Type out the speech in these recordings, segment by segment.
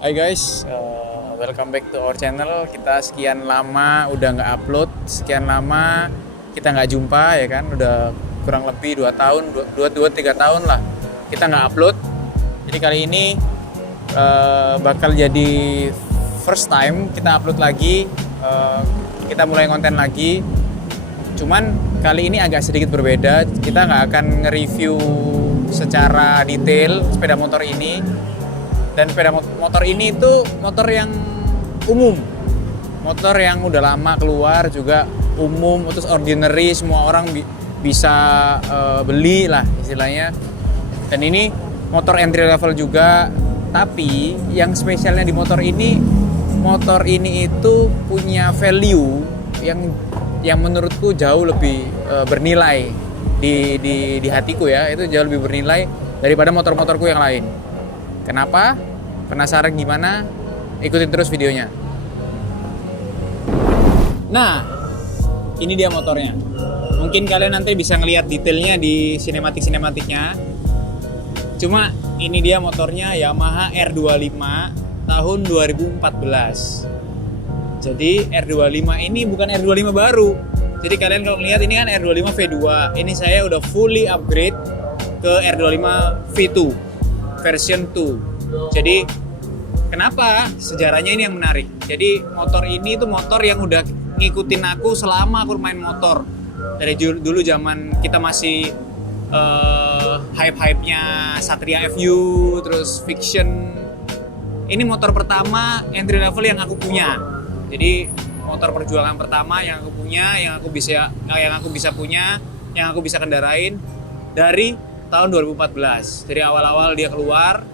Hai guys, welcome back to our channel. Kita sekian lama udah nggak upload, sekian lama kita nggak jumpa ya kan, udah kurang lebih 2 tahun, 3 tahun lah kita nggak upload. Jadi kali ini bakal jadi first time kita upload lagi, kita mulai konten lagi. Cuman kali ini agak sedikit berbeda, kita nggak akan nge-review secara detail sepeda motor ini. Dan sepeda motor ini itu motor yang umum, motor yang udah lama keluar juga umum, terus ordinary, semua orang bisa beli lah istilahnya. Dan ini motor entry level juga, tapi yang spesialnya di motor ini itu punya value yang menurutku jauh lebih bernilai di hatiku ya, itu jauh lebih bernilai daripada motor-motorku yang lain. Kenapa? Penasaran gimana? Ikutin terus videonya. Nah, ini dia motornya. Mungkin kalian nanti bisa ngelihat detailnya di sinematiknya. Cuma ini dia motornya, Yamaha R25 tahun 2014. Jadi R25 ini bukan R25 baru. Jadi kalian kalau lihat ini kan R25 V2. Ini saya udah fully upgrade ke R25 V2 version 2. Jadi kenapa? Sejarahnya ini yang menarik. Jadi motor ini tuh motor yang udah ngikutin aku selama aku main motor. Dari dulu zaman kita masih hype-hypenya Satria FU, terus Fiction. Ini motor pertama entry level yang aku punya. Jadi motor perjuangan pertama yang aku punya, yang aku bisa kendarain dari tahun 2014. Dari awal-awal dia keluar,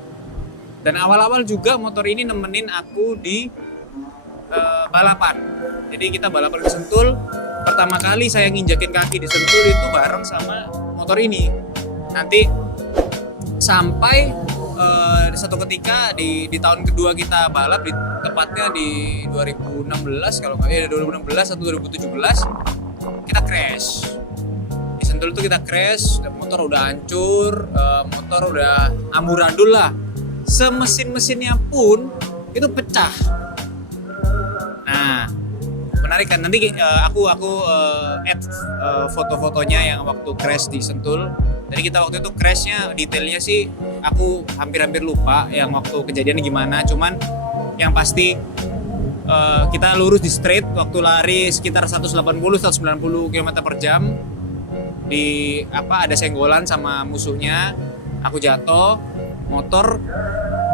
dan awal-awal juga motor ini nemenin aku di balapan. Jadi kita balapan ke Sentul. Pertama kali saya nginjakin kaki di Sentul itu bareng sama motor ini. Nanti sampai satu ketika di tahun kedua kita balap, tepatnya di 2016 kalau nggak ya, 2016 atau 2017 kita crash. Sentul itu kita crash, motor udah hancur, motor udah amburadul lah. Semesin-mesinnya pun itu pecah. Nah, menarik kan? Nanti aku add foto-fotonya yang waktu crash di Sentul. Jadi kita waktu itu crashnya detailnya sih aku hampir-hampir lupa yang waktu kejadian gimana. Cuman yang pasti kita lurus di straight waktu lari sekitar 180-190 km per jam. Ada senggolan sama musuhnya, aku jatuh, motor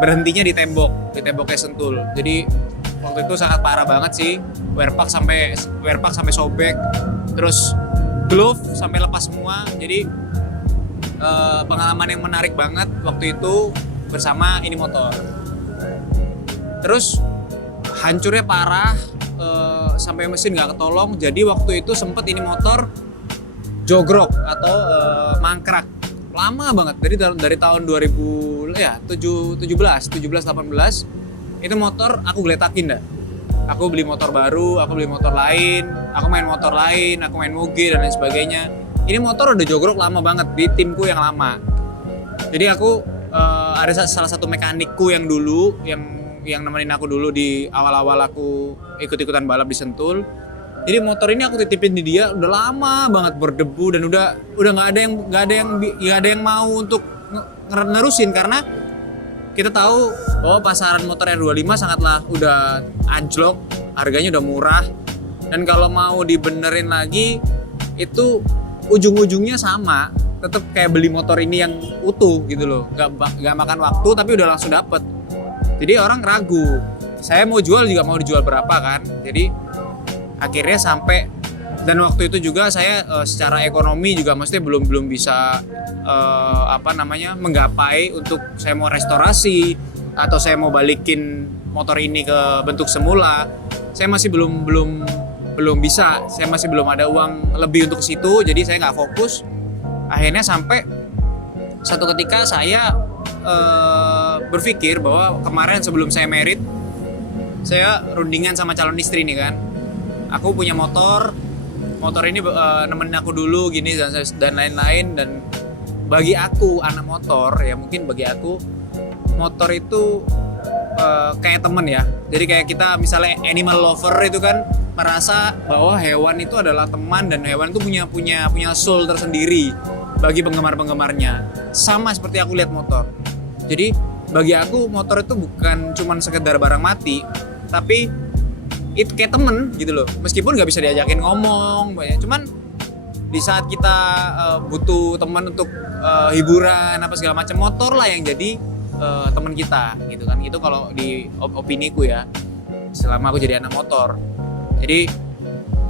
berhentinya di temboknya Sentul. Jadi waktu itu sangat parah banget sih, wear pack sampai sobek, terus glove sampai lepas semua. Jadi pengalaman yang menarik banget waktu itu bersama ini motor. Terus hancurnya parah, sampai mesin nggak ketolong. Jadi waktu itu sempet ini motor jogrok atau mangkrak lama banget, dari tahun 2017 18 itu motor aku geletakin dah. Aku beli motor baru, aku beli motor lain, aku main motor lain, aku main moge dan lain sebagainya. Ini motor udah jogrok lama banget di timku yang lama. Jadi aku ada salah satu mekanikku yang dulu yang nemenin aku dulu di awal-awal aku ikut-ikutan balap di Sentul. Jadi motor ini aku titipin di dia udah lama banget berdebu, dan udah nggak ada yang mau untuk nerusin, karena kita tahu bahwa pasaran motor R25 sangatlah udah anjlok, harganya udah murah, dan kalau mau dibenerin lagi itu ujung-ujungnya sama, tetap kayak beli motor ini yang utuh gitu loh, nggak makan waktu tapi udah langsung dapet. Jadi orang ragu, saya mau jual juga mau dijual berapa kan. Jadi akhirnya sampai, dan waktu itu juga saya secara ekonomi juga maksudnya belum bisa menggapai untuk saya mau restorasi atau saya mau balikin motor ini ke bentuk semula. Saya masih belum bisa, saya masih belum ada uang lebih untuk ke situ, jadi saya nggak fokus. Akhirnya sampai satu ketika saya berpikir bahwa kemarin sebelum saya merit, saya rundingan sama calon istri nih kan. Aku punya motor ini nemenin aku dulu gini dan lain-lain. Dan bagi aku anak motor ya, mungkin bagi aku motor itu kayak temen ya. Jadi kayak kita misalnya animal lover itu kan merasa bahwa hewan itu adalah teman dan hewan itu punya soul tersendiri bagi penggemar-penggemarnya. Sama seperti aku lihat motor. Jadi bagi aku motor itu bukan cuman sekedar barang mati, tapi itu kayak temen gitu loh. Meskipun nggak bisa diajakin ngomong, cuman di saat kita butuh teman untuk hiburan apa segala macam, motor lah yang jadi teman kita gitu kan. Itu kalau di opini ku ya, selama aku jadi anak motor. Jadi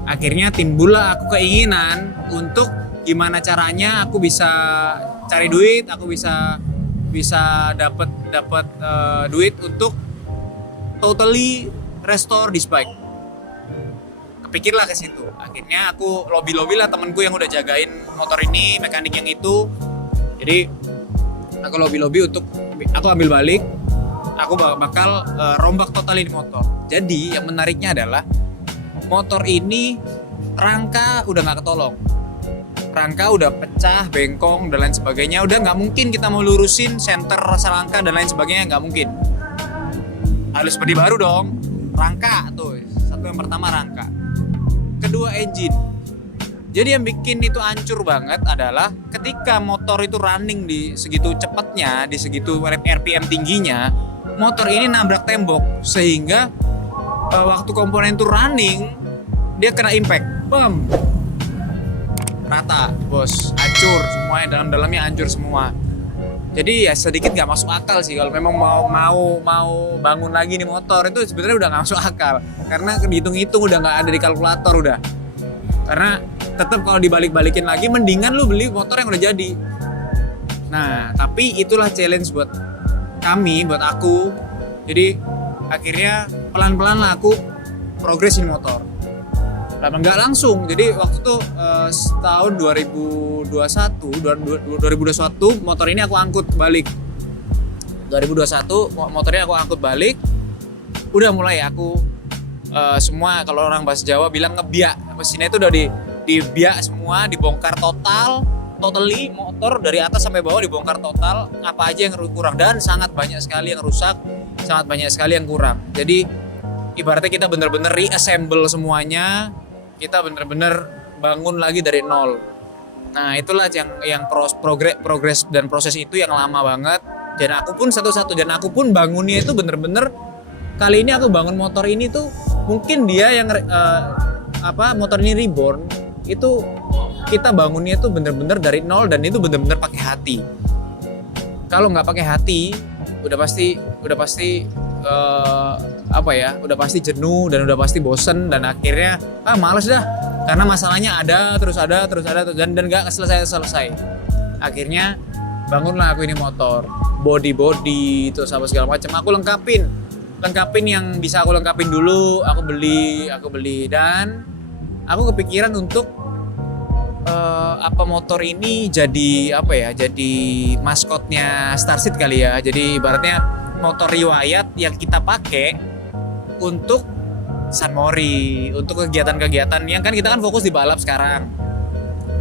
akhirnya timbullah aku keinginan untuk gimana caranya aku bisa cari duit, aku bisa dapat duit untuk totally restore this bike. Kepikirlah ke situ. Akhirnya aku lobby lah temanku yang udah jagain motor ini, mekanik yang itu. Jadi aku lobby untuk aku ambil balik. Aku bakal rombak total ini motor. Jadi yang menariknya adalah motor ini rangka udah nggak ketolong. Rangka udah pecah, bengkong dan lain sebagainya. Udah nggak mungkin kita mau lurusin senter rangka dan lain sebagainya, nggak mungkin. Harus beli baru dong. Rangka tuh, satu yang pertama rangka. Kedua engine. Jadi yang bikin itu hancur banget adalah ketika motor itu running di segitu cepatnya, di segitu RPM tingginya, motor ini nabrak tembok sehingga waktu komponen itu running dia kena impact, bam, rata, bos, hancur semuanya, dalamnya hancur semua. Jadi ya sedikit nggak masuk akal sih kalau memang mau bangun lagi nih motor, itu sebenarnya udah nggak masuk akal karena dihitung-hitung udah nggak ada di kalkulator udah. Karena tetap kalau dibalik-balikin lagi mendingan lu beli motor yang udah jadi. Nah tapi itulah challenge buat kami, buat aku. Jadi akhirnya pelan-pelan lah aku progresin motor. Nggak langsung, jadi waktu itu tahun 2021 motor ini aku angkut balik. 2021 motornya aku angkut balik. Udah mulai aku semua kalau orang bahasa Jawa bilang ngebiak. Mesinnya itu udah dibiak semua, dibongkar totally motor dari atas sampai bawah dibongkar total, apa aja yang kurang, dan sangat banyak sekali yang rusak, sangat banyak sekali yang kurang. Jadi ibaratnya kita bener-bener reassemble semuanya, kita bener-bener bangun lagi dari nol. Nah itulah yang progres dan proses itu yang lama banget. Dan aku pun dan aku pun bangunnya itu bener-bener, kali ini aku bangun motor ini tuh mungkin dia yang motor ini reborn itu kita bangunnya tuh bener-bener dari nol, dan itu bener-bener pakai hati. Kalau nggak pakai hati udah pasti udah pasti jenuh dan udah pasti bosen, dan akhirnya males dah karena masalahnya ada terus dan nggak selesai. Akhirnya bangunlah aku ini motor, body terus apa segala macam aku lengkapin yang bisa aku lengkapin dulu. Aku beli dan aku kepikiran untuk motor ini jadi jadi maskotnya Starseed kali ya. Jadi ibaratnya motor riwayat yang kita pakai untuk San Mori, untuk kegiatan-kegiatan yang kan kita kan fokus di balap sekarang.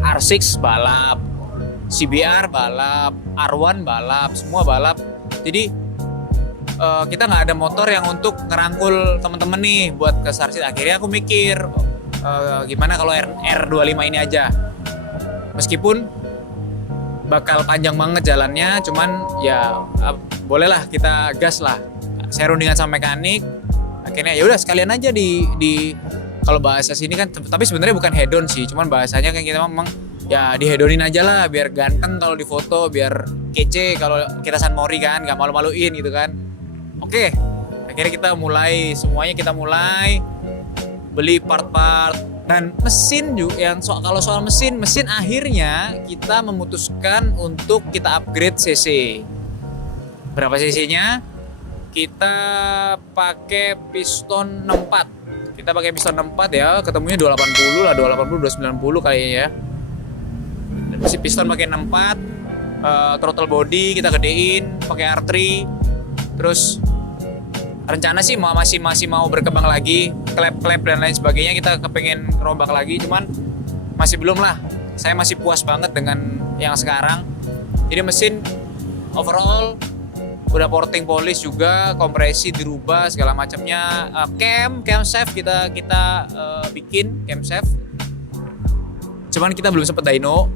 R6 balap, CBR balap, R1 balap, semua balap. Jadi kita nggak ada motor yang untuk ngerangkul temen-temen nih buat ke Starseed. Akhirnya aku mikir gimana kalau R25 ini aja. Meskipun bakal panjang banget jalannya, cuman ya bolehlah kita gas lah. Saya rundingan sama mekanik, akhirnya ya udah sekalian aja di kalau bahasa sini kan, tapi sebenarnya bukan hedon sih, cuman bahasanya kan kita memang ya dihedonin aja lah, biar ganteng kalau di foto, biar kece kalau kita San Mori kan, nggak malu-maluin gitu kan. Oke, akhirnya kita mulai beli part-part dan mesin juga. Kalau soal mesin akhirnya kita memutuskan untuk kita upgrade cc. Berapa cc-nya? Kita pakai piston 64. Kita pakai piston 64 ya, ketemunya 280 lah, 280 290 kayaknya ya. Si piston pakai 64, throttle body kita gedein pakai R3. Terus rencana sih masih mau berkembang lagi, klep dan lain sebagainya, kita kepengen rombak lagi, cuman masih belum lah. Saya masih puas banget dengan yang sekarang. Jadi mesin overall udah porting polish juga, kompresi dirubah segala macamnya. Camshaft kita bikin camshaft. Cuman kita belum sempet dyno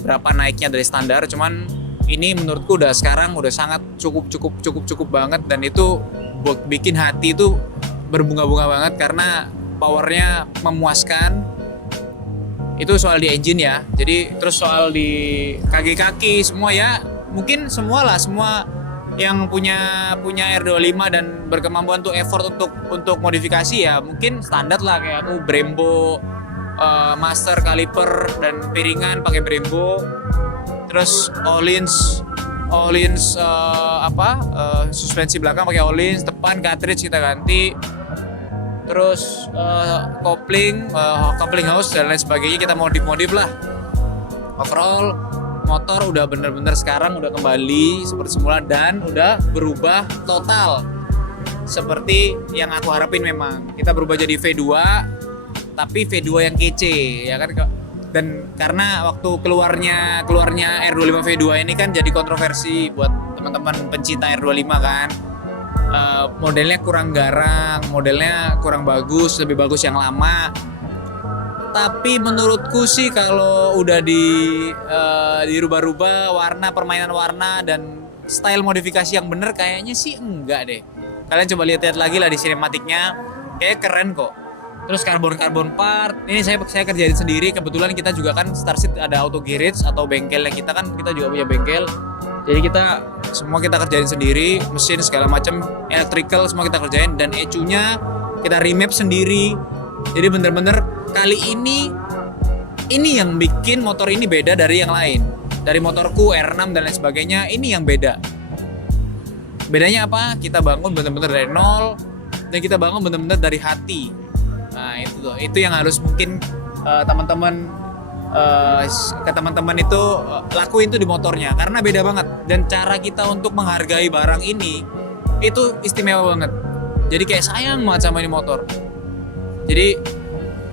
berapa naiknya dari standar. Cuman ini menurutku sekarang udah sangat cukup banget, dan itu buat bikin hati itu berbunga-bunga banget karena powernya memuaskan. Itu soal di engine ya. Jadi terus soal di kaki-kaki semua ya, mungkin semua yang punya R25 dan berkemampuan tuh effort untuk modifikasi ya mungkin standar lah, kayak aku Brembo master caliper dan piringan pakai Brembo, terus Öhlins suspensi belakang pakai Öhlins, depan cartridge kita ganti, terus coupling house dan lain sebagainya kita modif lah. Overall motor udah bener-bener sekarang udah kembali seperti semula dan udah berubah total seperti yang aku harapin. Memang kita berubah jadi V2, tapi V2 yang kece ya kan. Dan karena waktu keluarnya R25 V2 ini kan jadi kontroversi buat teman-teman pencinta R25 kan. Modelnya kurang garang, modelnya kurang bagus, lebih bagus yang lama. Tapi menurutku sih kalau udah dirubah-rubah warna, permainan warna dan style modifikasi yang bener, kayaknya sih enggak deh. Kalian coba lihat lagi lah di sinematiknya, kayak keren kok. Terus karbon part, ini saya kerjain sendiri. Kebetulan kita juga kan Starseed ada auto garage atau bengkelnya kita juga punya bengkel. Jadi semua kita kerjain sendiri, mesin segala macam, electrical semua kita kerjain, dan ECU-nya kita remap sendiri. Jadi bener-bener kali ini yang bikin motor ini beda dari yang lain. Dari motorku R6 dan lain sebagainya, ini yang beda. Bedanya apa? Kita bangun bener-bener dari nol, dan kita bangun bener-bener dari hati. Nah itu yang harus mungkin teman-teman itu lakuin tuh di motornya, karena beda banget. Dan cara kita untuk menghargai barang ini itu istimewa banget. Jadi kayak sayang banget sama ini motor. Jadi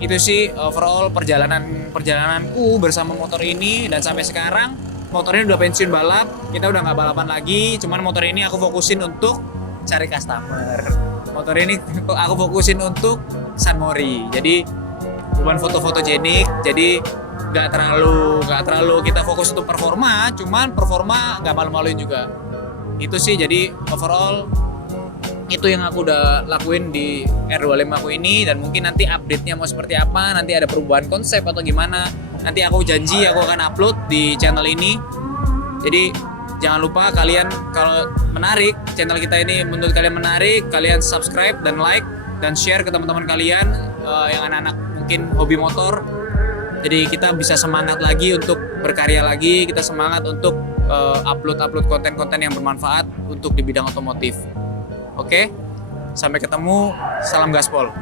itu sih overall perjalananku bersama motor ini, dan sampai sekarang motornya udah pensiun balap, kita udah nggak balapan lagi. Cuman motor ini aku fokusin untuk cari customer. Motor ini aku fokusin untuk San Mori. Jadi bukan foto-fotogenik, jadi nggak terlalu kita fokus untuk performa, cuman performa nggak malu-maluin juga. Itu sih, jadi overall itu yang aku udah lakuin di R25 aku ini, dan mungkin nanti update-nya mau seperti apa, nanti ada perubahan konsep atau gimana, nanti aku janji aku akan upload di channel ini. Jadi jangan lupa kalian, kalau menarik channel kita ini, menurut kalian menarik, kalian subscribe dan like dan share ke teman-teman kalian yang anak-anak mungkin hobi motor. Jadi kita bisa semangat lagi untuk berkarya lagi, kita semangat untuk upload konten-konten yang bermanfaat untuk di bidang otomotif. Oke, sampai ketemu, salam gaspol.